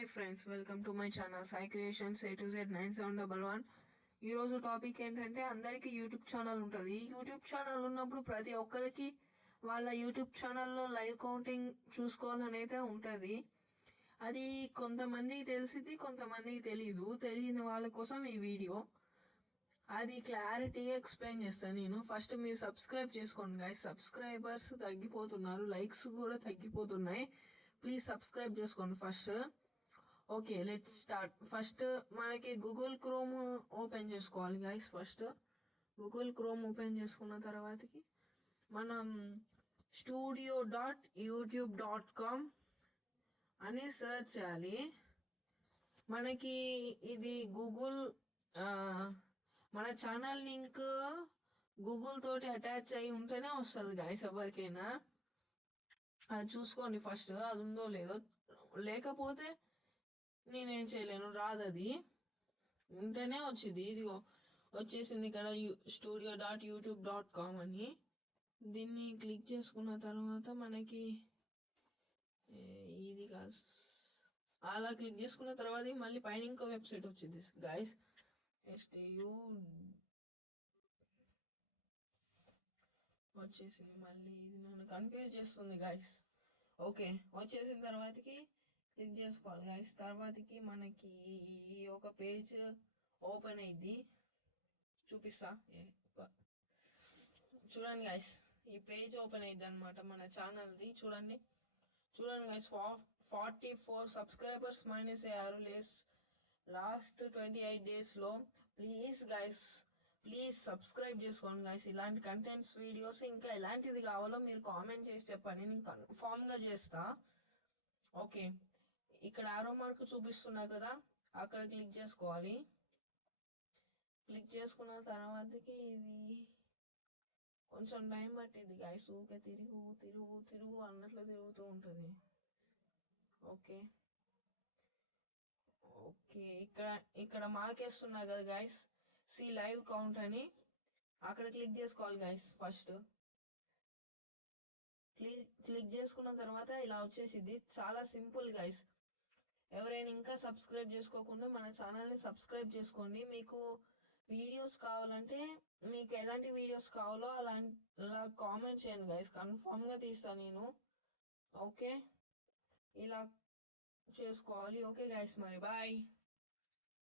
Hi friends, welcome to my channel Sai creations A2Z9711. ఈరోజు topic ఏంటంటే, అందరికీ యూట్యూబ్ ఛానల్ ఉంటుంది. ఈ యూట్యూబ్ ఛానల్ ఉన్నప్పుడు ప్రతి ఒక్కరికి వాళ్ళ యూట్యూబ్ ఛానల్లో లైవ్ కౌంటింగ్ చూసుకోవాలని అయితే ఉంటుంది. అది కొంతమందికి తెలిసింది, కొంతమందికి తెలీదు. తెలియని వాళ్ళ కోసం ఈ వీడియో. అది క్లారిటీగా ఎక్స్ప్లెయిన్ చేస్తాను నేను. ఫస్ట్ మీరు సబ్స్క్రైబ్ చేసుకోండి గైస్. సబ్స్క్రైబర్స్ తగ్గిపోతున్నారు, లైక్స్ కూడా తగ్గిపోతున్నాయి. ప్లీజ్ సబ్స్క్రైబ్ చేసుకోండి first. Okay, let's start. First మనకి గూగుల్ క్రోమ్ ఓపెన్ చేసుకోవాలి guys. First Google chrome open చేసుకున్న తర్వాతకి మనం studio.youtube.com అని సెర్చ్ చేయాలి. మనకి ఇది గూగుల్ మన ఛానల్ లింక్ గూగుల్ తోటి అటాచ్ అయి ఉంటేనే వస్తుంది గైస్. ఎవరికైనా అది చూసుకోండి ఫస్ట్, అది ఉందో లేదో. లేకపోతే నేనేం చేయలేను, రాదు. అది ఉంటేనే వచ్చింది. ఇది వచ్చేసింది ఇక్కడ, studio.youtube.com అని. దీన్ని క్లిక్ చేసుకున్న తర్వాత మనకి ఇది కాదు, అలా క్లిక్ చేసుకున్న తర్వాత మళ్ళీ పైన ఇంకో వెబ్సైట్ వచ్చింది గైస్. వచ్చేసింది. మళ్ళీ ఇది నన్ను కన్ఫ్యూజ్ చేస్తుంది గైస్. ఓకే, వచ్చేసిన తర్వాతకి క్లిక్ చేసుకోవాలి గైస్. తర్వాతకి మనకి ఒక పేజ్ ఓపెన్ అయింది, చూపిస్తా చూడండి గైస్. ఈ పేజ్ ఓపెన్ అయింది అనమాట మన ఛానల్ది. చూడండి గైస్, 44 సబ్స్క్రైబర్స్ మైనస్ అయ్యారు లాస్ట్ 28 డేస్లో. ప్లీజ్ గైస్, ప్లీజ్ సబ్స్క్రైబ్ చేసుకోండి గైస్. ఇలాంటి కంటెంట్స్ వీడియోస్ ఇంకా ఎలాంటిది కావాలో మీరు కామెంట్ చేసి చెప్పండి, నేను కన్ఫామ్గా చేస్తా. ఓకే, ఇక్కడ ఆరో మార్క్ చూపిస్తున్నా కదా, అక్కడ క్లిక్ చేసుకోవాలి. క్లిక్ చేసుకున్న తర్వాతకి ఇది కొంచెం టైం పట్టింది గైస్. ఊకే తిరుగు అన్నట్లు తిరుగుతూ ఉంటుంది. ఓకే, ఇక్కడ మార్క్ వేస్తున్నా కదా గైస్, సి లైవ్ కౌంట్ అని. అక్కడ క్లిక్ చేసుకోవాలి గైస్. ఫస్ట్ క్లిక్ చేసుకున్న తర్వాత ఇలా వచ్చేసింది. చాలా సింపుల్ గైస్. ఎవరైనా ఇంకా సబ్స్క్రైబ్ చేసుకోకుండా మన ఛానల్ని సబ్స్క్రైబ్ చేసుకోండి. మీకు వీడియోస్ కావాలంటే, మీకు ఎలాంటి వీడియోస్ కావాలో అలా కామెంట్ చేయండి గైస్, కన్ఫామ్గా తీస్తాను నేను. ఓకే, ఇలా చేసుకోవాలి. ఓకే గైస్, మరి బాయ్.